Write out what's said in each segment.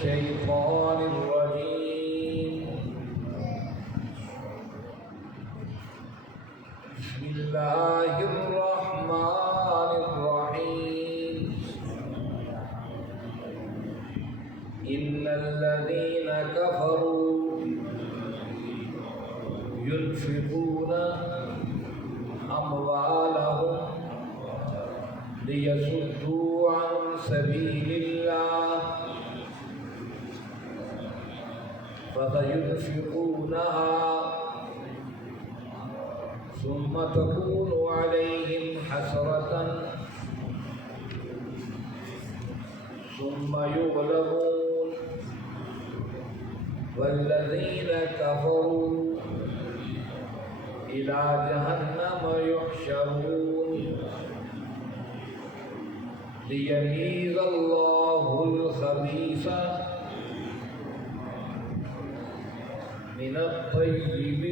الشيطان الرجيم بسم الله الرحمن الرحيم إن الذين كفروا ينفقون أموالهم ليصدوا عن سبيل الله فسينفقونها ثم تكون عليهم حسرة ثم يغلبون والذين كفروا إلى جهنم يحشرون ليميز الله الخبيث من الطيب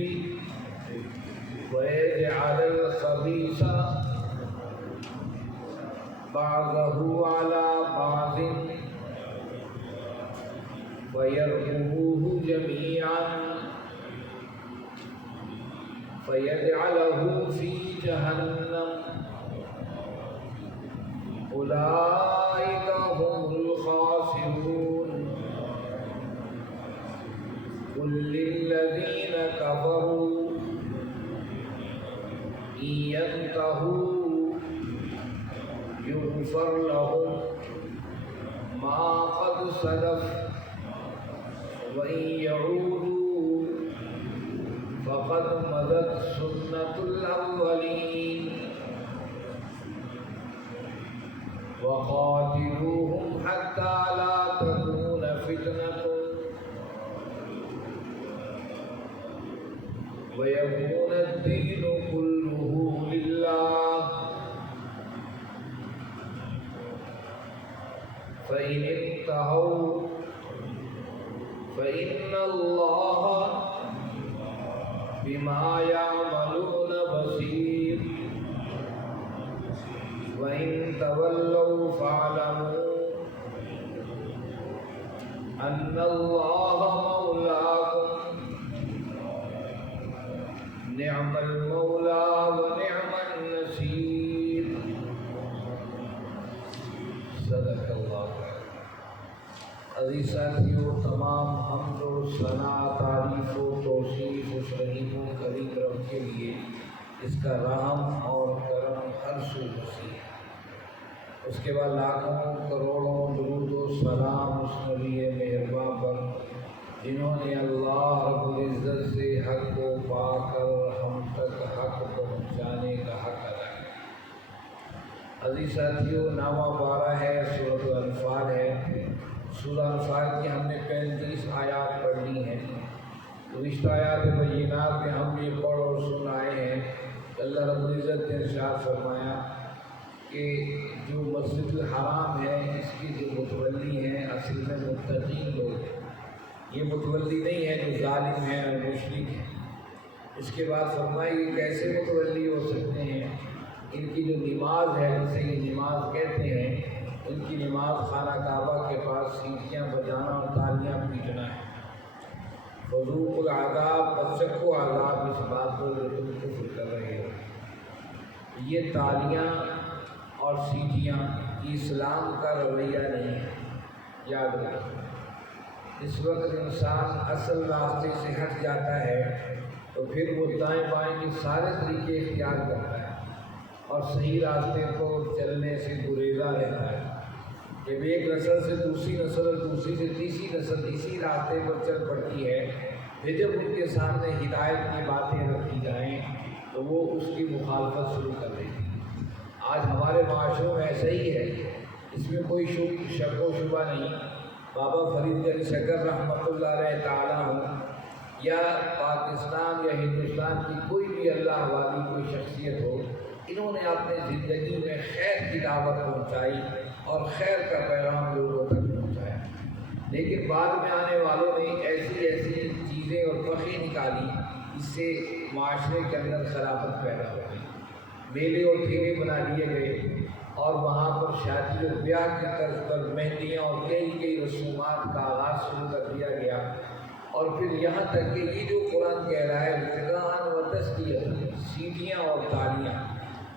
ويجعل الخبيث بعضه على بعض ويركبوه جميعا فيجعله في جهنم أولئك هم الخاسرون قل للذين كفروا إن ينتهوا يغفر لهم ما قد سلف وإن يعودوا فقد مضت سنة الأولين وقاتلوهم حتى لا تكون فتنة ويكون الدين كله لله فإن انتهوا فإن الله بما يعملون بصير وإن تولوا فاعلموا أن الله مولاكم نعم المولى ونعم النصير صدق اللہ۔ عزیز ساتھیو، تمام حمد و ثنا، تعریف و توصیف اس رحیم و کریم رب کے لیے اس کا رحم اور کرم ہر سو وسیع ہے۔ اس کے بعد لاکھوں کروڑوں درود و سلام اس نبی مہربان پر جنہوں نے اللہ رب العزت سے حق کو پا کر ہم تک حق پہنچانے کا حق ادا کیا۔ عزیز ساتھیو، نامہ پارہ ہے، سورۃ الانفال ہے۔ سورہ انفال کی ہم نے 35 آیات پڑھ لی ہیں۔ گزشتہ آیات بینات میں ہم یہ پڑھ اور سن آئے ہیں کہ اللہ رب العزت نے ارشاد فرمایا کہ جو مسجد الحرام ہے اس کی جو متولی ہیں اصل میں متقین لوگ ہیں۔ یہ متولی نہیں ہے جو ظالم ہیں اور مشرک ہیں۔ اس کے بعد فرمایا کہ کیسے متولی ہو سکتے ہیں؟ ان کی جو نماز ہے جسے یہ نماز کہتے ہیں، ان کی نماز خانہ کعبہ کے پاس سیٹیاں بجانا اور تالیاں پیٹنا ہے۔ فذوقوا العذاب، بچکو عذاب اس بات پر جو تم کفر کر رہے ہو۔ یہ تالیاں اور سیٹیاں اسلام کا رویہ نہیں ہے، یاد رکھیں۔ اس وقت انسان اصل راستے سے ہٹ جاتا ہے تو پھر وہ دائیں بائیں کے سارے طریقے اختیار کرتا ہے اور صحیح راستے کو چلنے سے گریزا رہتا ہے۔ جب ایک نسل سے دوسری نسل اور دوسری سے تیسری نسل اسی راستے پر چل پڑتی ہے، پھر جب ان کے سامنے ہدایت کی باتیں رکھی جائیں تو وہ اس کی مخالفت شروع کر دیتی ہے۔ آج ہمارے معاشروں میں ایسا ہی ہے، اس میں کوئی شک و شبہ نہیں۔ بابا فرید گنج شکر رحمۃ اللہ علیہ تعالیٰ ہوں یا پاکستان یا ہندوستان کی کوئی بھی اللہ والی کوئی شخصیت ہو، انہوں نے اپنے زندگی میں خیر کی دعوت پہنچائی اور خیر کا پیغام لوگوں تک پہنچایا، لیکن بعد میں آنے والوں نے ایسی چیزیں اور فخری نکالی، اس سے معاشرے کے اندر خلافت پیدا ہو گئی۔ میلے اور ٹھیلے بنا دیے گئے اور وہاں پر شادی و بیاہ کی طرز پر مہندیاں اور کئی رسومات کا آغاز شروع کر دیا گیا، اور پھر یہاں تک کہ یہ جو قرآن کہہ رہا ہے ابتغاء و تسلیۃ، سیٹیاں اور تالیاں،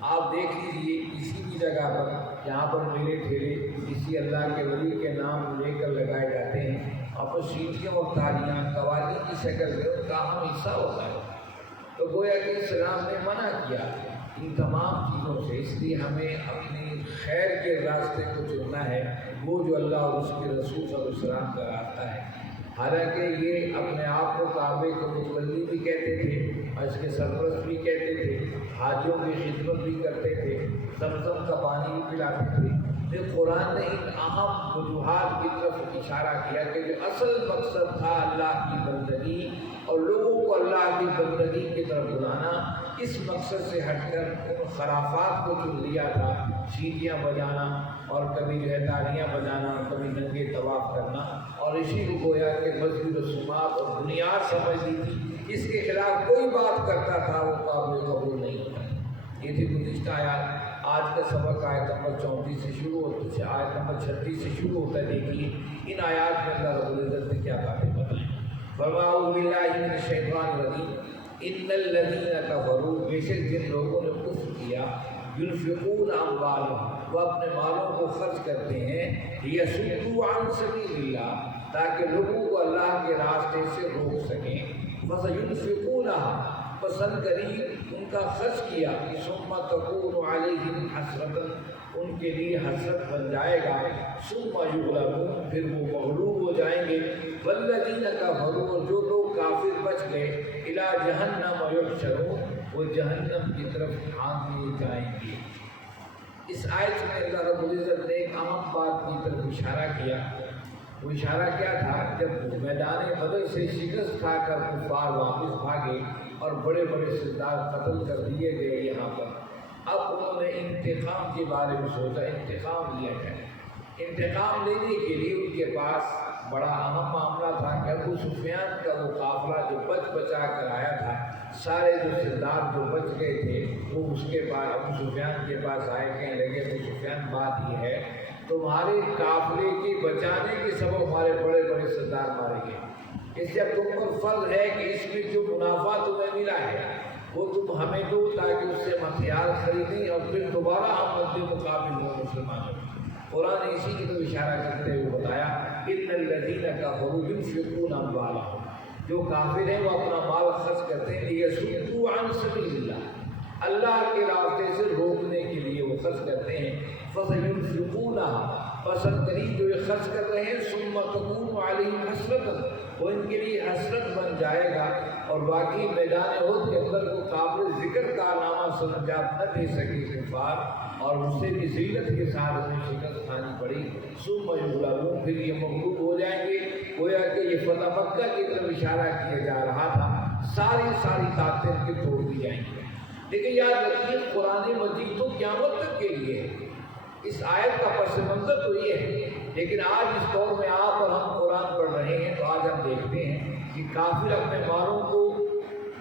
آپ دیکھ لیجیے کسی بھی جگہ پر جہاں پر میلے ٹھیلے کسی اللہ کے ولی کے نام لے کر لگائے جاتے ہیں، اور پھر سیٹیاں اور تالیاں قوالی کی شکل میں ان کا اہم حصہ ہوتا ہے۔ تو گویا کہ اسلام نے منع کیا ان تمام چیزوں سے، اس لیے ہمیں اپنی خیر کے راستے کو چننا ہے، وہ جو اللہ اور اس کے رسول صلی اللہ علیہ وسلم کا راستہ ہے۔ حالانکہ یہ اپنے آپ کو کعبے کو متولی بھی کہتے تھے اور اس کے سرپرست بھی کہتے تھے، حاجیوں کی خدمت بھی کرتے تھے، زمزم کا پانی بھی پلاتے تھے۔ لیکن قرآن نے ان اہم وجوہات کی طرف اشارہ کیا کہ جو اصل مقصد تھا اللہ کی بندگی اور لوگوں کو اللہ کی بندگی کی طرف بلانا، اس مقصد سے ہٹ کر ان خرافات کو چن لیا تھا، سیٹیاں بجانا اور کبھی جو ہے تالیاں بجانا، کبھی ننگے طواف کرنا، اور اسی کو گویا کہ مسجد رسومات اور بنیاد سمجھ لی تھی۔ اس کے خلاف کوئی بات کرتا تھا وہ قابل قبول نہیں ہوتا۔ یہ تھی گزشتہ آیات۔ آج کا سبق آیت نمبر 34 سے شروع ہوتا ہے، آیت نمبر 36 سے شروع ہوتا ہے۔ دیکھیے ان آیات میں اللہ رب العزت نے کیا باتیں بتائیں۔ اعوذ باللہ من الشیطان الرجیم، ان الذین کفروا، بے شک جن لوگوں نے کفر کیا، ينفقون اموالهم، وہ اپنے مالوں کو خرچ کرتے ہیں، لیصدوا عن سبیل اللہ، تاکہ لوگوں کو اللہ کے راستے سے روک سکیں، فسينفقونها، پسند قریب ان کا خرچ کیا، ثم تكون علیہم حسرۃ، ان کے لیے حسرت بن جائے گا، ثم یغلبون، پھر وہ مغلوب ہو جائیں گے، والذین کفروا، اور جو لوگ کافر بچ گئے، الی جہنم یحشرون، وہ جہنم کی طرف ڈھانپ لیے جائیں گے۔ اس آیت میں اللہ رب العزت نے ایک اہم بات کی طرف اشارہ کیا۔ وہ اشارہ کیا تھا؟ جب میدان بدر سے شکست کھا کر کفار واپس بھاگے اور بڑے بڑے سردار قتل کر دیے گئے یہاں پر، اب انہوں نے انتقام کے بارے میں سوچا، انتقام لیا جائے۔ انتقام لینے کے لیے ان کے پاس بڑا اہم معاملہ تھا کہ ابو سفیان کا وہ قافلہ جو بچا کر آیا تھا، سارے جو سردار جو بچ گئے تھے وہ اس کے پاس ابو سفیان کے پاس آئے، کہنے لگے ابو سفیان بات یہ ہے تمہارے قافلے کے بچانے کے سبب ہمارے بڑے بڑے سردار مارے گئے، اس سے اب تم پر فرض ہے کہ اس میں جو منافع تمہیں ملا ہے وہ تم ہمیں دو، تاکہ اس سے ہم ہتھیار خریدیں اور پھر دوبارہ ہم مد مقابل ہوں مسلمانوں۔ قرآن نے اسی کی طرف اشارہ کرتے ہوئے بتایا، ان الذین کفروا ينفقون اموالهم، جو کافر ہیں وہ اپنا مال خرچ کرتے ہیں، لیصدوا عن سبیل اللہ، اللہ کے راستے سے روکنے کے لیے وہ خرچ کرتے ہیں، فسينفقونها، پسند قریب جو یہ خرچ کر رہے ہیں، ثم تكون علیہم حسرۃ، وہ ان کے لیے حسرت بن جائے گا، اور باقی میدان احد کے اندر کو قابل ذکر کارنامہ سرانجام نہ دے سکے کفار، اور اس سے بھی ذلت کے ساتھ انہیں شکست کھانی پڑی، ثم یغلبون، پھر یہ مغلوب ہو جائیں گے۔ گویا کہ یہ فتح مکہ کی طرف اشارہ کیا جا رہا تھا، ساری طاقتیں ان کے توڑ دی جائیں گی۔ لیکن یاد رکھیے قرآن مجید تو قیامت تک کے لیے ہے، اس آیت کا پس منظر تو یہ ہے، لیکن آج اس دور میں آپ اور ہم قرآن پڑھ رہے ہیں تو آج ہم دیکھتے ہیں کہ کافر اپنے مالوں کو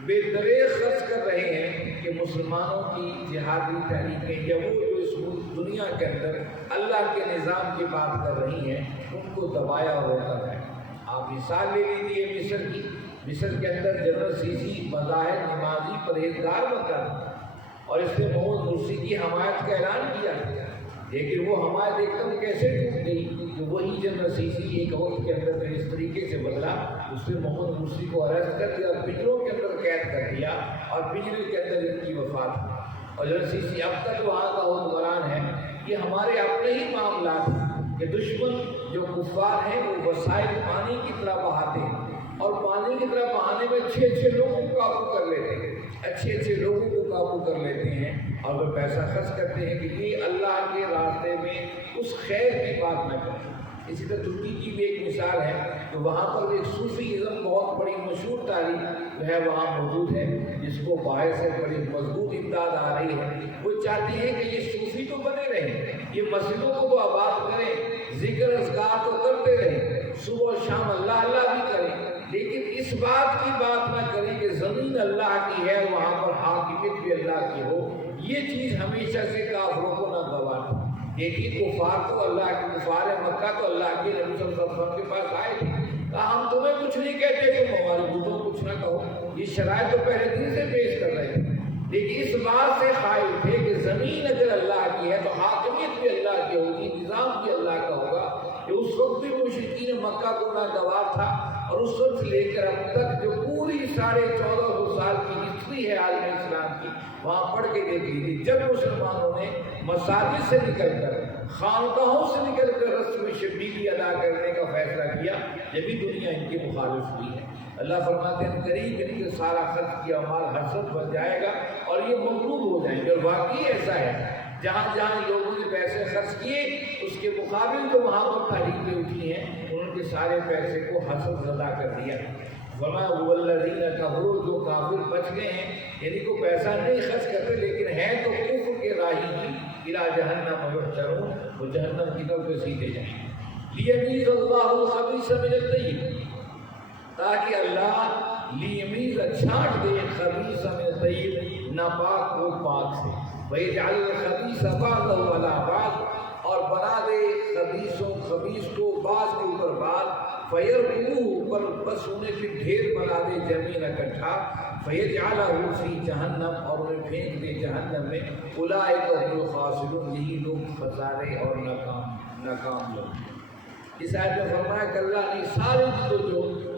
بے دریغ خرچ کر رہے ہیں کہ مسلمانوں کی جہادی تحریکیں یا وہ جو اس دنیا کے اندر اللہ کے نظام کی بات کر رہی ہیں ان کو دبایا اور روکا ہے۔ آپ مثال لے لیجیے مصر کی، مصر کے اندر جنرل سیسی بظاہر نمازی پرہیزگار بتا اور اس نے محمد مرسی کی حمایت کا اعلان کیا، لیکن وہ حمایت ایک دم کیسے ٹوٹ گئی کہ وہی جنرل سیسی ایک وقت کے اندر میں اس طریقے سے بدلا، اس نے محمد مرسی کو اریسٹ کر دیا، پنجروں کے اندر قید کر دیا اور پنجرے کے اندر ان کی وفات ہوئی۔ اور جنرل سیسی اب تک وہاں کا حکمران ہے۔ یہ ہمارے اپنے ہی معاملات ہیں کہ دشمن جو کفار ہیں وہ وسائل پانی کی طرح بہاتے ہیں، اور پانی کی طرح بہانے میں اچھے لوگوں کو قابو کر لیتے ہیں، اچھے لوگوں کو قابو کر لیتے ہیں اور وہ پیسہ خرچ کرتے ہیں کہ یہ اللہ کے راستے میں اس خیر کی بات نہ کریں۔ اسی طرح ترکی کی بھی ایک مثال ہے کہ وہاں پر ایک صوفی ازم بہت بڑی مشہور تاریخ جو ہے وہاں موجود ہے، جس کو باہر سے بڑی مضبوط امداد آ رہی ہے۔ وہ چاہتی ہے کہ یہ صوفی تو بنے رہیں، یہ مسجدوں کو وہ آباد کریں، ذکر اذکار تو کرتے رہیں، صبح و شام اللہ بھی کریں، لیکن اس بات کی بات نہ کریں کہ زمین اللہ کی ہے، وہاں پر حاکمیت بھی اللہ کی ہو۔ یہ چیز ہمیشہ سے کافروں کو ناگوار تھی۔ دیکھیے کفار تو اللہ کے کفار مکہ تو اللہ کے نبی صلی اللہ علیہ وسلم کے پاس آئے تھے، کہتے تم ہمارے بتوں کو کچھ نہ کہو. یہ شرائط تو پہلے دن سے پیش کر رہے تھے، لیکن اس بات سے قائل تھے کہ زمین اگر اللہ کی ہے تو حاکمیت بھی اللہ کی ہوگی، نظام بھی اللہ کا ہوگا. کہ اس وقت بھی مشرکین مکہ کو ناگوار تھا، اور اس وقت لے کر اب تک جو پوری 1450 سال کی ہسٹری ہے عالم اسلام کی، وہاں پڑھ کے دیکھ لیجیے. جب مسلمانوں نے مساجد سے نکل کر، خانقاہوں سے نکل کر رسم شبیلی ادا کرنے کا فیصلہ کیا، جبھی دنیا ان کی مخالف ہوئی ہے. اللہ فرماتے ہیں قریب ان کے سارا خرچ کیا مال حسرت بن جائے گا اور یہ مغلوب ہو جائیں گے. اور واقعی ایسا ہے، جہاں جہاں لوگوں نے پیسے خرچ کیے اس کے مقابل جو وہاں پر تحریکیں اٹھی ہیں انہوں نے سارے پیسے کو حسرت ادا کر دیا. وما هو الذین کفروا، جو کافر بچ گئے ہیں، یعنی کو پیسہ نہیں خرچ کرتے لیکن ہیں تو کفر کے راہی ہی، الى جہنم یحشرون، وہ جہنم کی طرف گھسیٹے جائیں. لیمیز اللہ الخبیث من الطیب، تاکہ اللہ لیمیز چھانٹ دے خبیث من الطیب، ناپاک کو پاک سے. وَيَجْعَلُ الْخَبِيثَ بَعْضَهُ عَلَىٰ بَعْضٍ، اور بنا دے خبیث کو بعض کے اوپر بعض. فَيَرْكُمُوهُ، پر بس انہیں پھر ڈھیر بنا دے جميعاً اکٹھا. فَيَجْعَلَهُ فِي جَهَنَّمَ، اور انہیں پھینک دے جہنم میں. أُولَٰئِكَ هُمُ الْخَاسِرُونَ، یہی لوگ خسارے اور ناکام لوگ. اس آیت میں فرمایا کہ اللہ نے سارے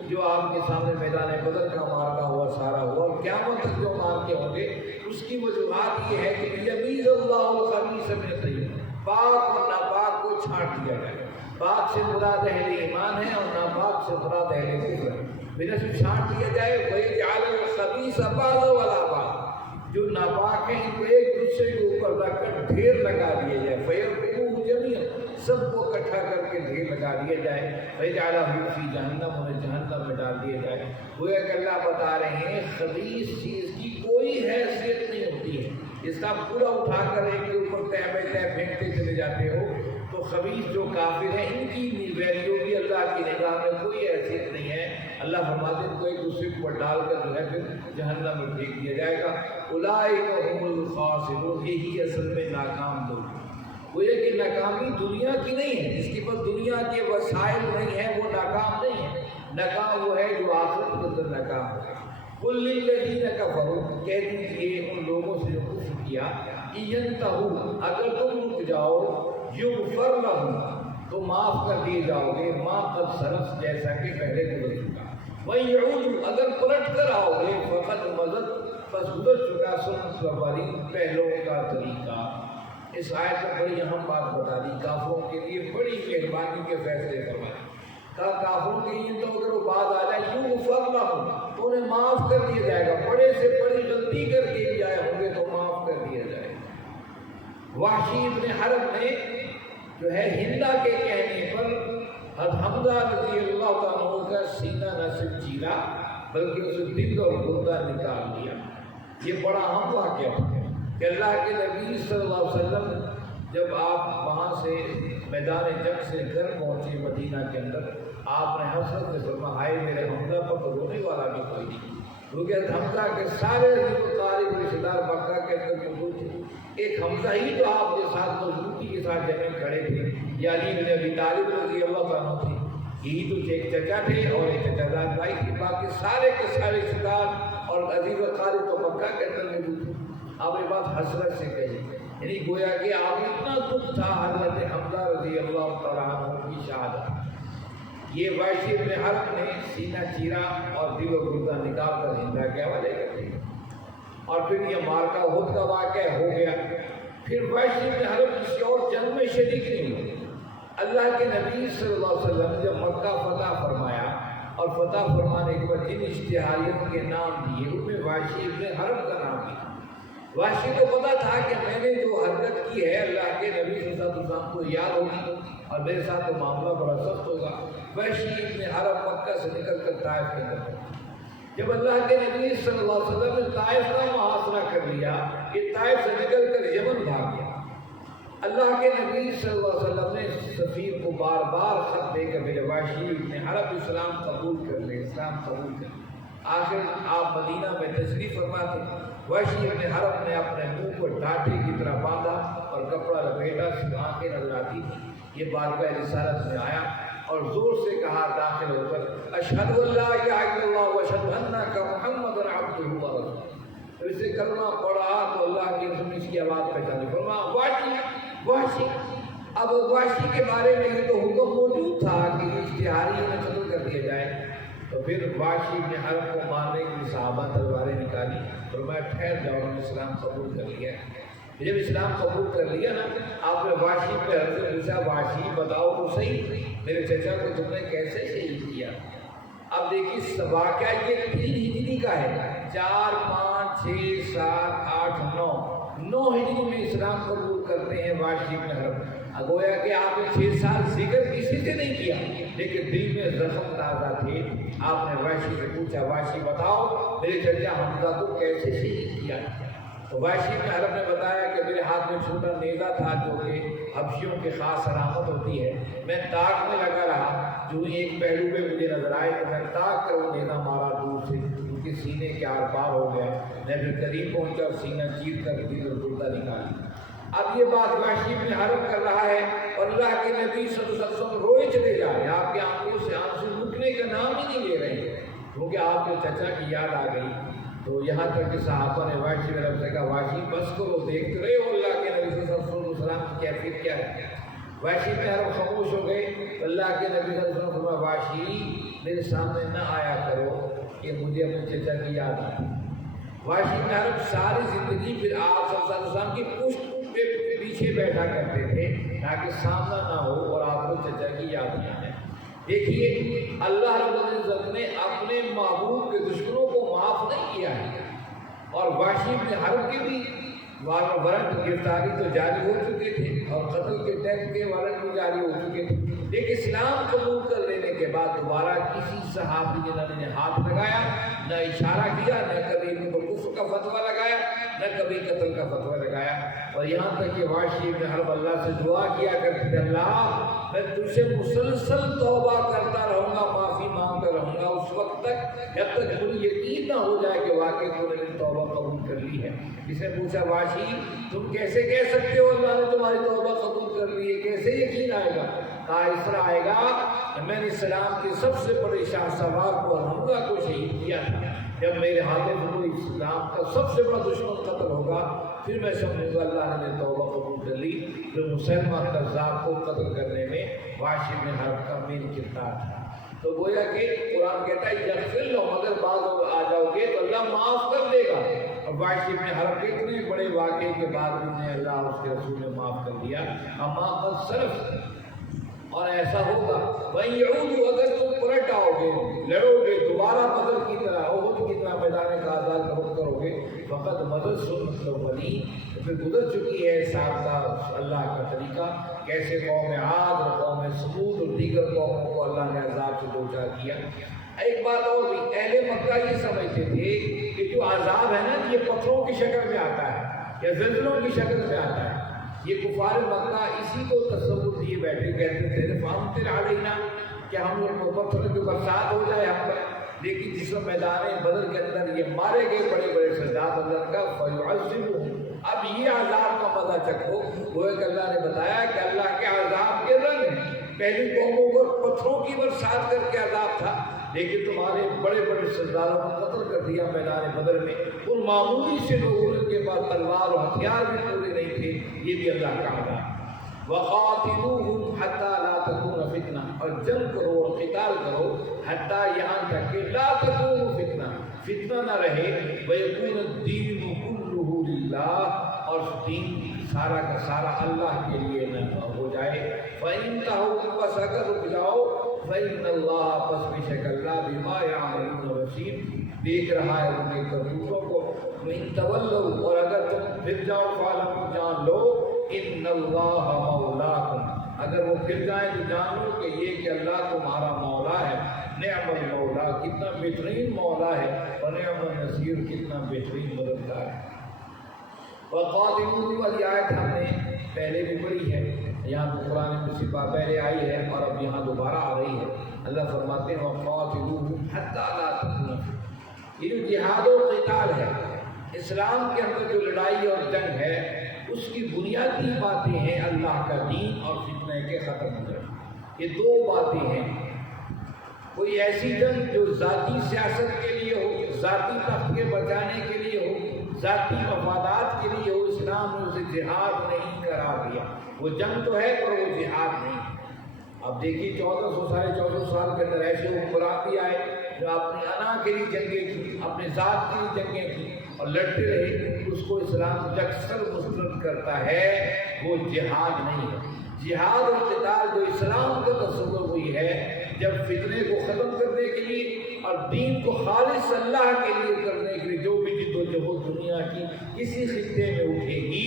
جو آپ کے سامنے میدان بدر کا مارکا ہوا سارا ہوا اور قیامت تک جو مارکے ہوں گے، اس کی وجوہات یہ ہے کہ یمیز اللہ الخبیث من الطیب، پاک اور ناپاک کو چھانٹ دیا جائے. پاک سے مراد اہل ایمان ہے اور ناپاک سے مراد اہل کفر ہے. بنا سے چھانٹ دیا جائے. وَيَجْعَلُ الْخَبِيثَ بَعْضَهُ عَلَىٰ بَعْضٍ، جو ناپاک ہیں ان کو ایک دوسرے کے اوپر رکھ کر ڈھیر لگا دیا جائے. فَيَرْكُمُوهُ جَمِيعًا، سب کو اکٹھا کر کے ڈھیر لگا دیا جائے. فَيَجْعَلَهُ فِي جَهَنَّمَ، انہیں جہنم میں ڈال دیا جائے. گویا کہ اللہ بتا رہے ہیں خبیث چیز کی کوئی حیثیت نہیں ہوتی ہے. اس کا پورا اٹھا کر ایک کے اوپر تہ بہ تہ پھینکتے چلے جاتے ہو تو خبیث جو کافر ہیں ان کی ویلیو بھی اللہ کی نگاہ میں کوئی حیثیت نہیں ہے. اللہ فرماتے ہیں کو ایک دوسرے کو ڈال کر جو ہے پھر جہنم میں پھینک دیا جائے گا. اولئک هم الخاسرون، یہی اصل میں ناکام لوگ. وہ یہ کہ ناکامی دنیا کی نہیں ہے، جس کے پاس دنیا کے وسائل نہیں ہیں وہ ناکام نہیں ہے. ناکام وہ ہے جو آخرت کے اندر ناکام ہے. قل للذین کفروا، کہہ دیجیے ان لوگوں سے جو کفر کیا، انتہوا، اگر تم رک جاؤ، یغفر لہم، تو معاف کر دیے جاؤ گے، ما قد سلف، جیسا کہ پہلے گزر چکا. وَيَعُودُ، اگر پلٹ کر آؤ گے، فقد مضت، پس گزر چکا سنت الاولین، پہلوں کا طریقہ. اس آیت میں بڑی اہم بات بتا دی، کافروں کے لیے بڑی مہربانی کے فیصلے فرمائے. کہا کافروں کے لیے تو اگر وہ بات آ جائے یغفر لہم، تو انہیں معاف کر دیا جائے گا. بڑے سے بڑی غلطی کر کے بھی آئے ہوں گے تو معاف کر دیا جائے گا. وحشی بن حرب نے جو ہے ہندا کے کہنے پر حضرت حمزہ رضی اللہ تعالیٰ عنہ کا سینہ نہ صرف چیرا بلکہ اسے دل اور گردہ نکال دیا. یہ بڑا اہم واقعہ ہے کہ اللہ کے نبی صلی اللہ علیہ وسلم جب آپ وہاں سے میدان جنگ سے گھر پہنچے مدینہ کے اندر، آپ نے حسرت سے فرمایا ہائے میرے حمزہ پر تو رونے والا بھی کوئی نہیں، کیونکہ حمزہ کے سارے طالب رشتہ دار مکہ کے اندر موجود تھے. ایک حمزہ ہی جو آپ کے ساتھ مضبوطی کے ساتھ جنگ کھڑے تھے، یا علی بن ابی طالب رضی اللہ عنہ تھے. یہی تو ایک چچا تھے اور ایک چچا دار بھائی تھے. باقی سارے کے سارے رشتہ دار اور عزیز و قارب تو مکہ کے اندر موجود تھے. آپ یہ بات حسرت سے کہی، یعنی گویا کہ آپ اتنا دکھ تھا حضرت حمزہ رضی اللہ تعالیٰ عنہ کی شہادت. یہ وحشی بن حرب نے سینہ چیرا اور دل و گردہ نکال کر ہندا کے حوالے کر دیا. اور پھر یہ مارکا احد کا واقعہ ہو گیا. پھر وحشی بن حرب کسی اور جنگ میں شریک نہیں ہوئے. اللہ کے نبی صلی اللہ علیہ وسلم نے جب مکہ فتح فرمایا اور فتح فرمانے کے بعد جن اشتہاریت کے نام دیے ان میں وحشی بن حرب کا نام دیا. وحشی کو پتا تھا کہ میں نے جو حرکت کی ہے اللہ کے نبی صلی اللہ علیہ وسلم کو یاد ہوگی اور میرے ساتھ تو معاملہ بڑا سخت ہوگا. وحشی بن حرب مکہ سے نکل کر طائف کے اندر، جب اللہ کے نبی صلی اللہ علیہ وسلم نے طائف کا محاصرہ کر لیا کہ طائف سے نکل کر یمن بھاگ گیا. اللہ کے نبی صلی اللہ علیہ وسلم نے سفیر کو بار بار خط دے کر بھیجا وحشی بن حرب اسلام قبول کر لے، اسلام قبول کر. آخر آپ مدینہ میں تشریف فرما تھے. وحشی بن حرب نے اپنے منہ کو ڈانٹے کی طرح باندھا اور کپڑا لپیٹا، صرف آنکھیں نظر آتی تھی. یہ بارگاہ رسالت میں آیا اور زور سے کہا داخل ہو کر اشہد ان لا الہ کی آواز پہچانی، فرمایا واشی واشی۔ اب واشی کے بارے میں یہ تو حکم موجود تھا کہ اشتہاری میں قتل کر دیا جائے، تو پھر واشی بن حرب کو مارنے کے لیے صحابہ تلواریں نکالی، فرمایا ٹھہر جاؤ، انہوں نے اسلام قبول کر لیا۔ جب اسلام قبول کر لیا نا، آپ نے واشی پہ حضرت سے پوچھا واشی بتاؤ تو صحیح میرے چچا کو تم نے کیسے شہید کیا؟ اب دیکھیے واقعہ یہ 3 ہجری کا ہے، 4 5 6 7 8 9 ہجری میں اسلام قبول کرتے ہیں واشی بن حرب۔ گویا کہ آپ نے 6 سال ذکر کسی سے نہیں کیا، لیکن دل میں زخم تازہ تھے۔ آپ نے واشی سے پوچھا واشی بتاؤ میرے چچا حمزہ کو کیسے شہید کیا؟ تو واشی بن حرب نے بتایا کہ میرے ہاتھ میں چھوٹا نیزہ تھا جو کہ حبشیوں کی خاص علامت ہوتی ہے، میں تاک میں لگا رہا، جو ہی ایک پہلو پہ مجھے نظر آئے تو میں تاک کر وہ نیزہ مارا دور سے، کیونکہ سینے کے آر پار ہو گئے، میں پھر قریب پہنچا اور سینہ چیر کر دل اور گردہ نکالی۔ اب یہ بات واشی بن حرب کر رہا ہے اور اللہ کے نبی صلی اللہ علیہ وسلم روئے چلے جا رہے ہیں، آپ کے آنکھوں سے آنسو رکنے کا نام ہی نہیں لے رہے، کیونکہ آپ کے چچا کی یاد آ گئی۔ تو یہاں تک کہ صحابہ نے واشی بن حرب سے کہا واشی بس کرو، دیکھتے رہے ہو اللہ کے نبی صلی اللہ علیہ وسلم کی کیفیت کیا ہے۔ واشی بن حرب خاموش ہو گئے، اللہ کے نبی صلی اللہ علیہ وسلم فرمایا واشی میرے سامنے نہ آیا کرو کہ مجھے اپنے چچا کی یاد آتی۔ واشی بن حرب ساری زندگی پھر آپ صلی اللہ علیہ وسلم کی پشت پہ پیچھے بیٹھا کرتے تھے تاکہ سامنا نہ ہو اور آپ کو چچا کی یاد نہ آئے۔ دیکھیے اللہ رب العزت نے اپنے محبوب کے دشمنوں کو معاف نہیں کیا ہے، اور واشی بن حرب کے بھی وارنٹ گرفتاری تو جاری ہو چکے تھے اور قتل کے ٹیکس کے وارنٹ بھی جاری ہو چکے تھے، لیکن اسلام قبول کر لینے کے بعد دوبارہ کسی صحابی نے ہاتھ لگایا، نہ اشارہ کیا، نہ کبھی ان کو کفر کا فتویٰ لگایا، نہ کبھی قتل کا فتویٰ لگایا۔ اور یہاں تک کہ واشی بن حرب اللہ سے دعا کیا کرتے تھے اللہ میں تجھ سے مسلسل توبہ کرتا رہوں گا، معافی مانگتا رہوں گا اس وقت تک جب تک مجھے یقین نہ ہو جائے کہ واقعی تو نے توبہ قبول کر لی ہے۔ جسے پوچھا واشی تم کیسے کہہ سکتے ہو اللہ نے تمہاری توبہ قبول کر لی ہے، کیسے یقین آئے گا؟ کہا اس طرح آئے گا کہ میں نے اسلام کے سب سے بڑے شاہ سوار کو حمزہ کو شہید کیا تھا، جب میرے ہاتھ میں اسلام کا سب سے بڑا دشمن قتل ہوگا پھر میں سمجھوں گا اللہ نے توبہ قبول کر لی۔ جو مسلمہ قذاب کو قتل کرنے میں واشی بن حرب کا مین کردار تھا۔ تو گویا کہ قرآن کہتا ہے یغفر لہم، اگر بعض آ جاؤ گے تو اللہ معاف کر دے گا۔ اور واشی بن حرب کے اتنے بڑے واقعے کے بعد انہیں اللہ اس کے رسول نے معاف کر دیا۔ اما قد سلف، اور ایسا ہوگا وَإِن يَعُودُوا، اگر تم پلٹ آؤ گے، لڑو گے دوبارہ بدر کی طرح، احد کی طرح میدان کارزار کا رخ کرو گے، فقط مدد سنت الاولین، پھر گزر چکی ہے سابقہ اللہ کا طریقہ، کیسے قوم عاد اور قوم سمود اور دیگر قوموں کو اللہ نے عذاب سے دوچار کیا۔ ایک بات اور بھی، اہل مکہ یہ سمجھتے تھے کہ جو عذاب ہے نا یہ پتھروں کی شکل میں آتا ہے یا زلزلوں کی شکل میں آتا ہے۔ یہ کفار مکہ اسی کو تصور دیے بیٹھے کہتے تھے فامطر علینا، کہ ہم لوگ پتھروں کی برسات ہو جائے ہم پر، لیکن جس میدان بدر کے اندر یہ مارے گئے بڑے بڑے سردار اللہ کا فیعذبہم، اب یہ عذاب کا مزہ چکھو۔ وہ ایک اللہ نے بتایا کہ اللہ کے عذاب کے رنگ ہیں، پہلی قوموں پر پتھروں کی برسات کر کے عذاب تھا، لیکن تمہارے بڑے بڑے سرداروں کو قتل کر دیا میدان بدر میں، ان معمولی سے لوگوں کے پاس تلوار اور ہتھیار بھی پورے نہیں تھے، یہ بھی اللہ کا عذاب۔ وَقَاتِلُوهُمْ حَتَّى لَا تَكُونَ فِتْنَةٌ، اور جنگ کرو اور قتال کرو حتیٰ یہاں تک کہ لا تکون فتنہ، فتنہ نہ رہے، وَيَكُونَ الدِّينُ كُلُّهُ لِلَّهِ، اور دین سارا کا سارا اللہ کے لیے نہ ہو جائے۔ فَإِنْتَهُوا، بس اگر رک جاؤ، فَإِنَّ اللَّهَ، پس بے شک اللہ بِمَا يَعْمَلُونَ بَصِيرٌ، دیکھ رہا ہے ان کے کرتوتوں کو۔ وَإِن تَوَلَّوْا، اور اگر تم پھر جاؤ، فَاعْلَمُوا، جان لو، إِنَّ اللَّهَ مَوْلَاكُمْ، اگر وہ پھر جائیں تو جان لو کہ یہ کہ اللہ تمہارا مولا ہے۔ نعم المولا، کتنا بہترین مولا ہے، اور نعم النصیر، کتنا بہترین مددگار ہے۔ وَقَاتِلُوهُمْ، والی آیت ہم نے پہلے بھی پڑھی ہے، یہاں قرآن مصیبہ پہلے آئی ہے اور اب یہاں دوبارہ آ رہی ہے۔ اللہ فرماتے ہیں وَقَاتِلُوهُمْ حَتَّى لَا تَكُونَ فِتْنَةٌ، یہ جو جہاد و قتال ہے، اسلام کے اندر جو لڑائی اور جنگ ہے اس کی بنیادی باتیں ہیں اللہ کا دین اور فتنہ کے ختم ہو جانا، یہ دو باتیں ہیں۔ کوئی ایسی جنگ جو ذاتی سیاست کے لیے ہو، ذاتی تخت کے بچانے کے لیے ہو، ذاتی مفادات کے لیے وہ اسلام نے اسے جہاد نہیں قرار دیا. وہ جنگ تو ہے پر وہ جہاد نہیں. اب دیکھیے 1400 سال کے اندر ایسے حکمران بھی آئے جو اپنی انا کے لیے جنگیں کی, اپنے ذات کے لیے جنگیں کی اور لڑتے رہے. اس کو اسلام یکسر مسترد کرتا ہے, وہ جہاد نہیں ہے. جہاد اور قتال جو اسلام کا تصور ہوئی ہے جب فتنے کو ختم کرنے کے لیے اور دین کو خالص اللہ کے لیے کرنے کے لیے جو بھی جد و جہد دنیا کی کسی خطے میں اٹھے گی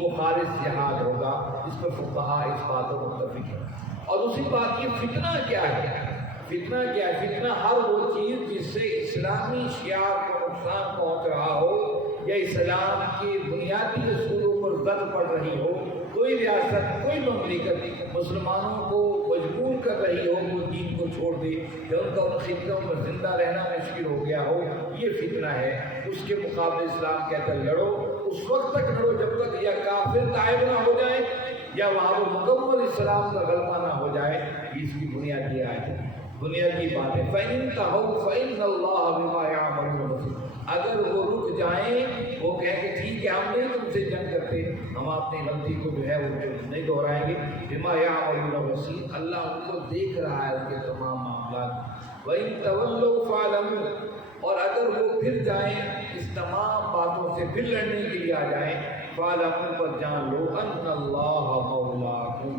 وہ خالص جہاد ہوگا. اس پر فقہاء اس بات کو متفق ہے. اور اسی بات کی فتنہ کیا ہے؟ فتنہ کیا ہے؟ فتنہ ہر وہ چیز جس سے اسلامی شعار کو نقصان پہنچ رہا ہو یا اسلام کے بنیادی اصولوں پر زد پڑ رہی ہو. کوئی ریاست, کوئی مملکت مسلمانوں کو مجبور کر رہی ہو وہ دین کو چھوڑ دے یا ان کا ان خطوں میں زندہ رہنا مشکل ہو گیا ہو, یہ فتنہ ہے. اس کے مقابلے اسلام کہتا ہے لڑو. اس وقت تک لڑو جب تک یا کافر غائب نہ ہو جائے یا وہاں وہ مکمل اسلام کا غلبہ نہ ہو جائے. یہ اس کی بنیادی آیت ہے, بنیادی بات ہے. فَإِن تَهَوْا فَإِنَّ اللَّهَ بِمَا يَعْمَلُونَ بَصِيرٌ. اگر وہ رک جائیں, وہ کہیں کہ ٹھیک ہے ہم نہیں تم سے جنگ کرتے, ہم اپنی غلطی کو جو ہے وہ نہیں دہرائیں گے. بِمَا يَعْمَلُونَ بَصِيرٌ. اللہ ان کو دیکھ رہا ہے ان کے تمام معاملات. وَإِن تَوَلَّوْا فَاعْلَمُوا. اور اگر وہ پھر جائیں اس تمام باتوں سے پھر لڑنے کے لیے آ جائیں, فَاعْلَمُوا پر جان لو أَنَّ اللَّهَ مَوْلَاكُمْ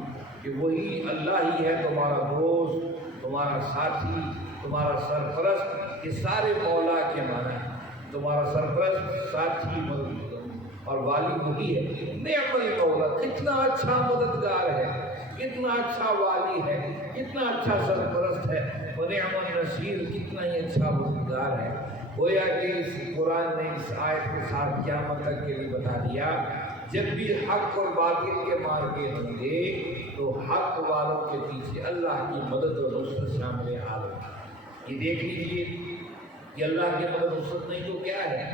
کہ وہی اللہ ہی ہے تمہارا دوست, تمہارا ساتھی, تمہارا سرپرست. یہ سارے مولا کے معنی ہیں. تمہارا سرپرست, ساتھی, مدد اور والی وہی ہے. نعم المولا, کتنا اچھا مددگار ہے, کتنا اچھا والی ہے, کتنا اچھا سرپرست ہے. ونعم النصیر, کتنا ہی اچھا مددگار ہے. گویا کہ اس قرآن نے اس آیت کے ساتھ قیامت تک کے لیے بتا دیا جب بھی حق اور باطل کے مارکے ہوں گے تو حق والوں کے پیچھے اللہ کی مدد اور نصرت شامل حال ہوگی. یہ دیکھ لیجیے کہ اللہ کی مدد نصرت نہیں تو کیا ہے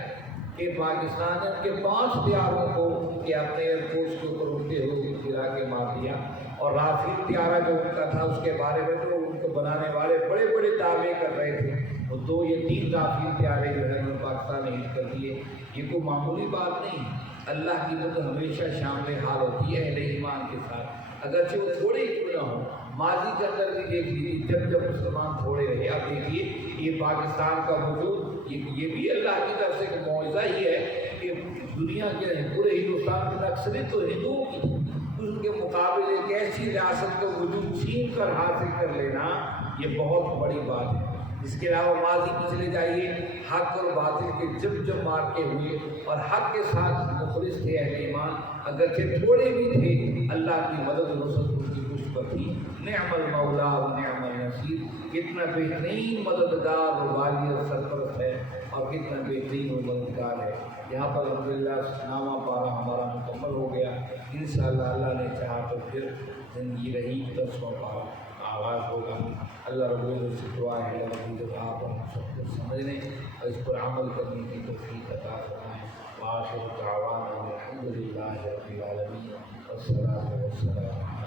کہ پاکستان نے کے 5 طیاروں کو کہ اپنے ایئرفورس کے اوپر اڑتے ہوئے گرا کے مار دیا. اور رافیل طیارہ جو ان کا تھا اس کے بارے میں تو ان کو بنانے والے بڑے بڑے دعوے کر رہے تھے. وہ 2 یا 3 رافیل طیارے جو ہے پاکستان نے ہٹ کر دیے. یہ کوئی معمولی بات نہیں. اللہ کی مدد ہمیشہ شامل حال ہوتی ہے اہل ایمان کے ساتھ, اگرچہ وہ تھوڑے ہی کیوں نہ ہو. ماضی کے اندر بھی دیکھ لیجیے جب جب مسلمان تھوڑے رہے. اب دیکھیے یہ پاکستان کا وجود یہ بھی اللہ کی طرف سے ایک معجزہ ہی ہے کہ دنیا کے پورے ہندوستان کی اکثریت تو ہندوؤں کی تھی. ان کے مقابلے ایک ایسی ریاست کا وجود چھین کر حاصل کر لینا یہ بہت بڑی بات ہے. اس کے علاوہ ماضی میں چلے جائیے, حق اور باطل کے جب جب مارکے ہوئے اور حق کے ساتھ مخلص تھے اہل ایمان, اگرچہ تھوڑے بھی تھے, اللہ کی مدد و نصرت ان کی پشت پر تھی. نعم المولا و نعم النصیر, کتنا بہترین مددگار اور والی اور سرپرست ہے اور کتنا بہترین و مددگار ہے. یہاں پر الحمدللہ نامہ پارہ ہمارا مکمل ہو گیا. انشاءاللہ اللہ نے چاہا تو پھر زندگی رہی 10واں پارہ آغاز ہوگا. اللہ رب العزت سے دعا ہے اللہ رب العزت آپ اور ہم سب کو سمجھنے اور اس پر عمل کرنے کی توفیق عطا فرمائیں. وآخر دعوانا الحمدللہ رب العالمین والصلاۃ والسلام